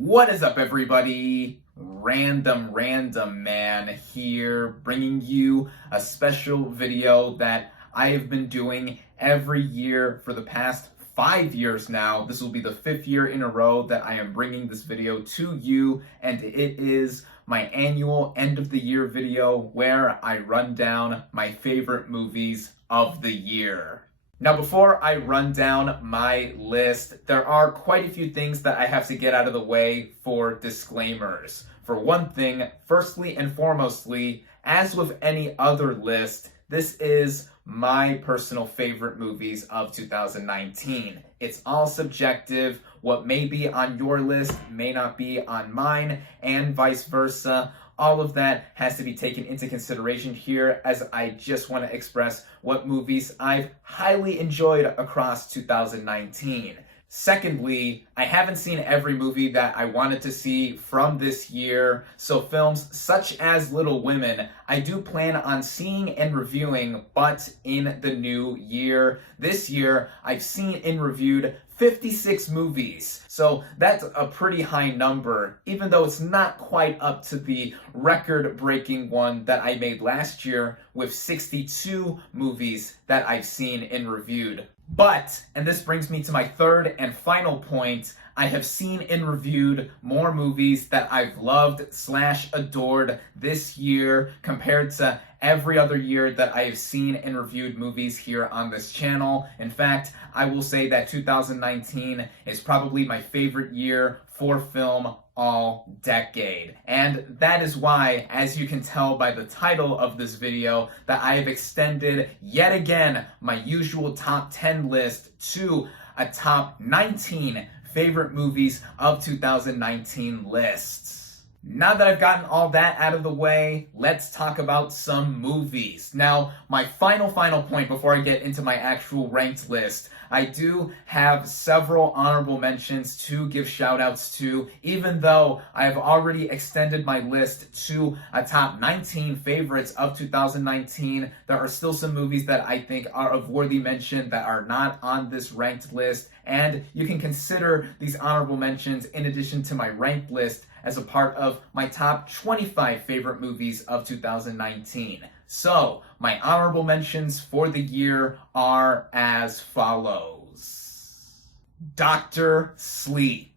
What is up, everybody? RandomRandomMan here, bringing you a special video that I have been doing every year for the past 5 years now. This will be the 5th year in a row that I am bringing this video to you, and it is my annual end of the year video where I run down my favorite movies of the year. Now, before I run down my list, there are quite a few things that I have to get out of the way for disclaimers. For one thing, firstly and foremostly, as with any other list, this is my personal favorite movies of 2019. It's all subjective. What may be on your list may not be on mine, and vice versa. All of that has to be taken into consideration here, as I just want to express what movies I've highly enjoyed across 2019. Secondly, I haven't seen every movie that I wanted to see from this year, so films such as Little Women, I do plan on seeing and reviewing, but in the new year. This year, I've seen and reviewed 56 movies, so that's a pretty high number, even though it's not quite up to the record-breaking one that I made last year with 62 movies that I've seen and reviewed. But, and this brings me to my third and final point, I have seen and reviewed more movies that I've loved/adored this year compared to every other year that I have seen and reviewed movies here on this channel. In fact, I will say that 2019 is probably my favorite year for film all decade. And that is why, as you can tell by the title of this video, that I have extended yet again my usual top 10 list to a top 19 favorite movies of 2019 lists. Now that I've gotten all that out of the way, let's talk about some movies. Now, my final point before I get into my actual ranked list, I do have several honorable mentions to give shout-outs to, even though I've already extended my list to a top 19 favorites of 2019. There are still some movies that I think are of worthy mention that are not on this ranked list, and you can consider these honorable mentions in addition to my ranked list as a part of my top 25 favorite movies of 2019. So, my honorable mentions for the year are as follows. Dr. Sleep.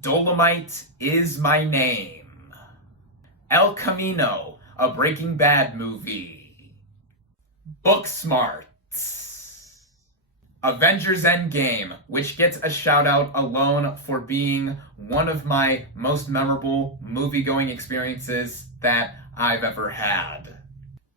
Dolomite Is My Name. El Camino, a Breaking Bad movie. Booksmart. Avengers Endgame, which gets a shout out alone for being one of my most memorable movie-going experiences that I've ever had.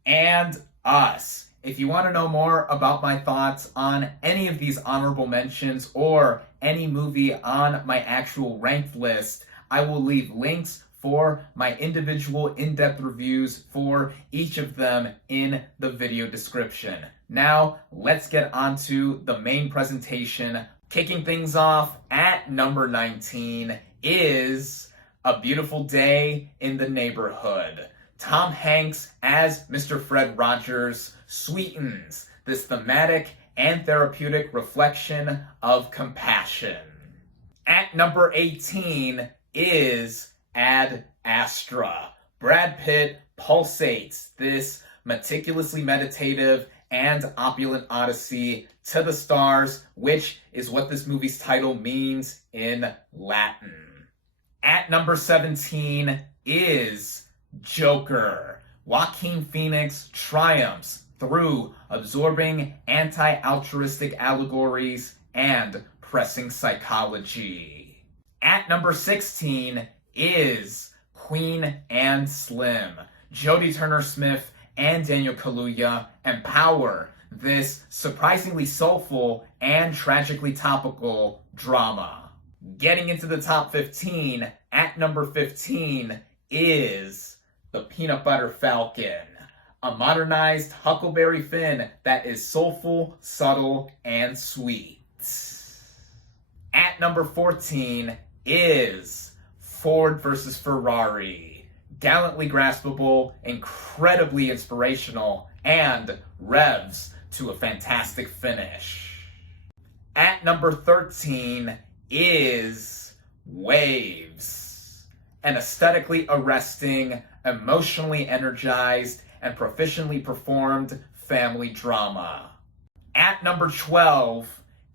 And Us. If you want to know more about my thoughts on any of these honorable mentions or any movie on my actual ranked list, I will leave links for my individual in-depth reviews for each of them in the video description. Now, let's get on to the main presentation. Kicking things off at number 19 is A Beautiful Day in the Neighborhood. Tom Hanks as Mr. Fred Rogers sweetens this thematic and therapeutic reflection of compassion. At number 18 is Ad Astra. Brad Pitt pulsates this meticulously meditative and opulent odyssey to the stars, which is what this movie's title means in Latin. At number 17 is Joker. Joaquin Phoenix triumphs through absorbing anti-altruistic allegories and pressing psychology. At number 16 is Queen and Slim. Jodie Turner-Smith and Daniel Kaluuya empower this surprisingly soulful and tragically topical drama. Getting into the top 15, at number 15 is The Peanut Butter Falcon, a modernized Huckleberry Finn that is soulful, subtle, and sweet. At number 14 is Ford versus Ferrari, gallantly graspable, incredibly inspirational, and revs to a fantastic finish. At number 13 is Waves. An aesthetically arresting, emotionally energized, and proficiently performed family drama. At number 12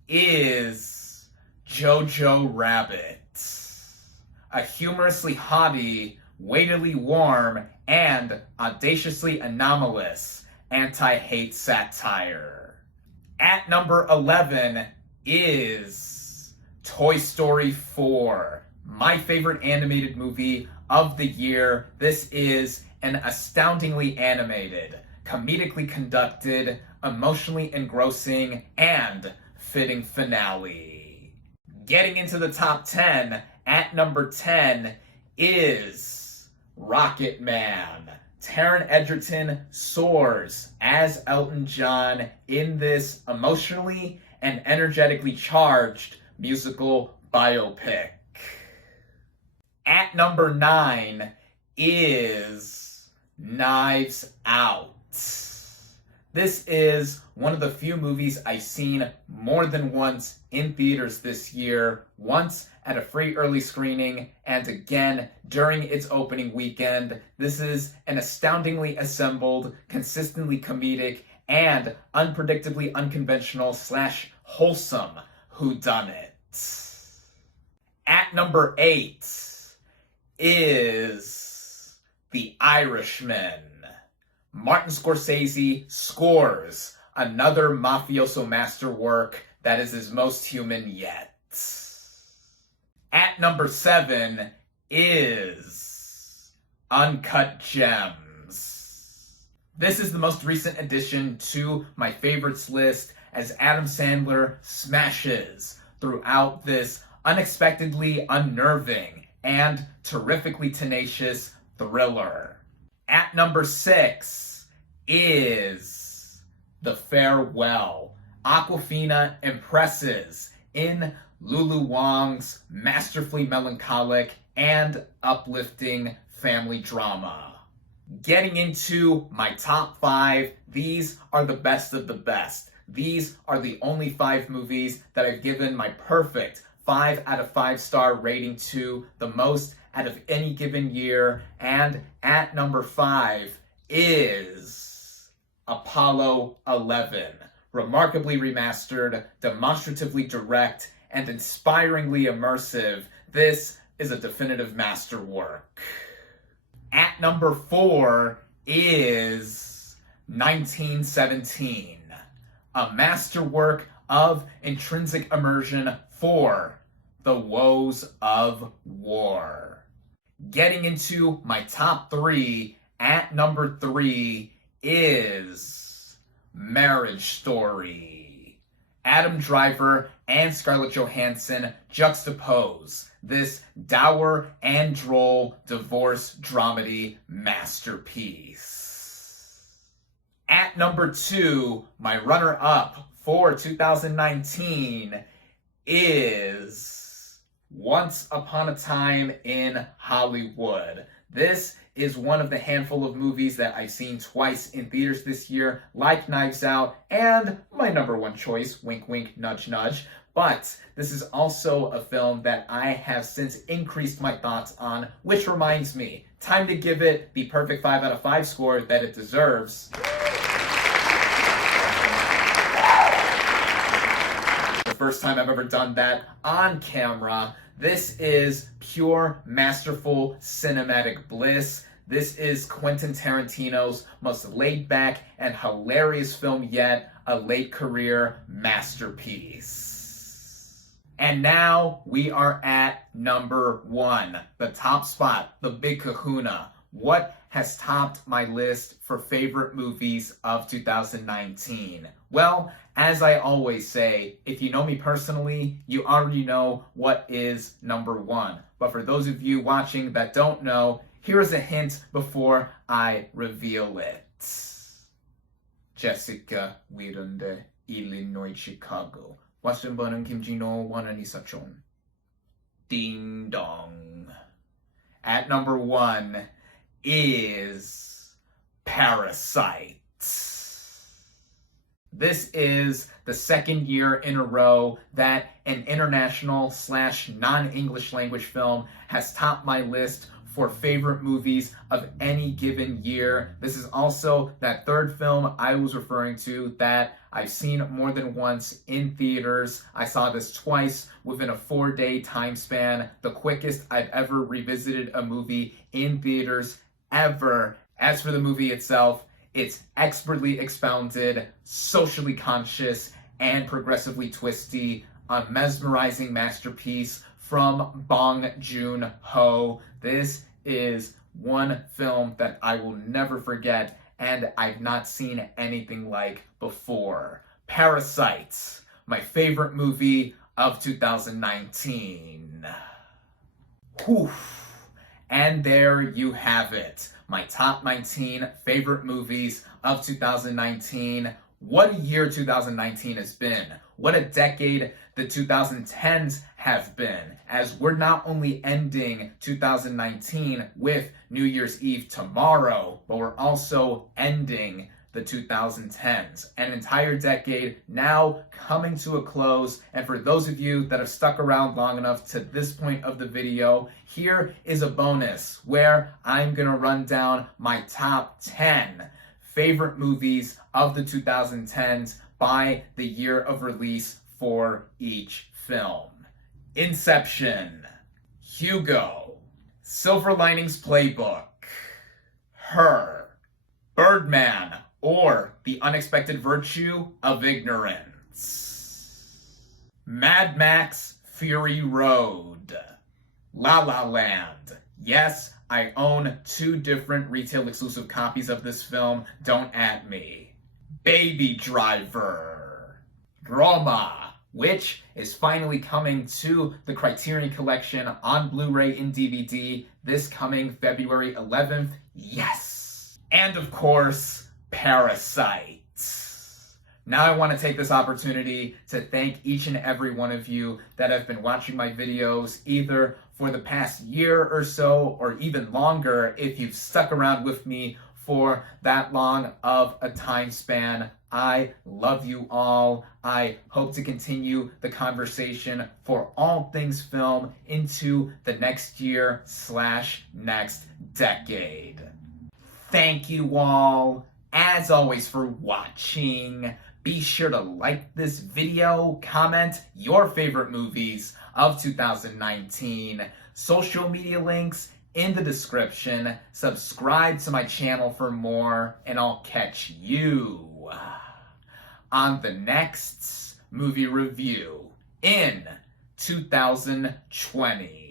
is Jojo Rabbit. A humorously haughty, weightily warm, and audaciously anomalous anti-hate satire. At number 11 is Toy Story 4, my favorite animated movie of the year. This is an astoundingly animated, comedically conducted, emotionally engrossing, and fitting finale. Getting into the top 10, at number 10 is Rocket Man. Taron Egerton soars as Elton John in this emotionally and energetically charged musical biopic. At number 9 is Knives Out. This is one of the few movies I've seen more than once in theaters this year, once at a free early screening, and again during its opening weekend. This is an astoundingly assembled, consistently comedic, and unpredictably unconventional / wholesome whodunit. At number 8 is The Irishman. Martin Scorsese scores another mafioso masterwork that is his most human yet. At number 7 is Uncut Gems. This is the most recent addition to my favorites list as Adam Sandler smashes throughout this unexpectedly unnerving and terrifically tenacious thriller. At number 6 is The Farewell. Awkwafina impresses in Lulu Wang's masterfully melancholic and uplifting family drama. Getting into my top 5, these are the best of the best. These are the only 5 movies that I've given my perfect 5 out of 5 star rating to, the most out of any given year. And at number 5 is Apollo 11. Remarkably remastered, demonstratively direct, and inspiringly immersive. This is a definitive masterwork. At number 4 is 1917. A masterwork of intrinsic immersion for the woes of war. Getting into my top 3, at number 3 is Marriage Story. Adam Driver and Scarlett Johansson juxtapose this dour and droll divorce dramedy masterpiece. At number 2, my runner-up for 2019 is Once Upon a Time in Hollywood. This is one of the handful of movies that I've seen twice in theaters this year, like Knives Out, and my number 1 choice, wink wink, nudge nudge. But this is also a film that I have since increased my thoughts on, which reminds me, time to give it the perfect 5 out of 5 score that it deserves. The first time I've ever done that on camera. This is pure, masterful cinematic bliss. This is Quentin Tarantino's most laid-back and hilarious film yet, a late-career masterpiece. And now we are at number 1, the top spot, the big kahuna. What has topped my list for favorite movies of 2019? Well, as I always say, if you know me personally, you already know what is number 1. But for those of you watching that don't know, here's a hint before I reveal it. Jessica Wirunde, Illinois, Chicago. Washington Bonham Kim Jino, Wanani Sachon. Ding dong. At number 1 is Parasite. This is the second year in a row that an international / non-English language film has topped my list for favorite movies of any given year. This is also that third film I was referring to that I've seen more than once in theaters. I saw this twice within a 4-day time span, the quickest I've ever revisited a movie in theaters ever. As for the movie itself, it's expertly expounded, socially conscious, and progressively twisty, a mesmerizing masterpiece from Bong Joon-ho. This is one film that I will never forget, and I've not seen anything like before. Parasite, my favorite movie of 2019. Whew. And there you have it. My top 19 favorite movies of 2019. What a year 2019 has been. What a decade the 2010s have been, as we're not only ending 2019 with New Year's Eve tomorrow, but we're also ending the 2010s. An entire decade now coming to a close. And for those of you that have stuck around long enough to this point of the video, here is a bonus where I'm gonna run down my top 10 favorite movies of the 2010s by the year of release for each film. Inception, Hugo, Silver Linings Playbook, Her, Birdman, or The Unexpected Virtue of Ignorance, Mad Max Fury Road, La La Land. Yes, I own 2 different retail exclusive copies of this film, don't at me. Baby Driver, Roma, which is finally coming to the Criterion Collection on Blu-ray and DVD this coming February 11th. Yes! And of course, Parasite. Now I want to take this opportunity to thank each and every one of you that have been watching my videos either for the past year or so, or even longer if you've stuck around with me for that long of a time span. I love you all. I hope to continue the conversation for all things film into the next year / next decade. Thank you all, as always, for watching. Be sure to like this video, comment your favorite movies of 2019, social media links in the description, subscribe to my channel for more, and I'll catch you on the next movie review in 2020.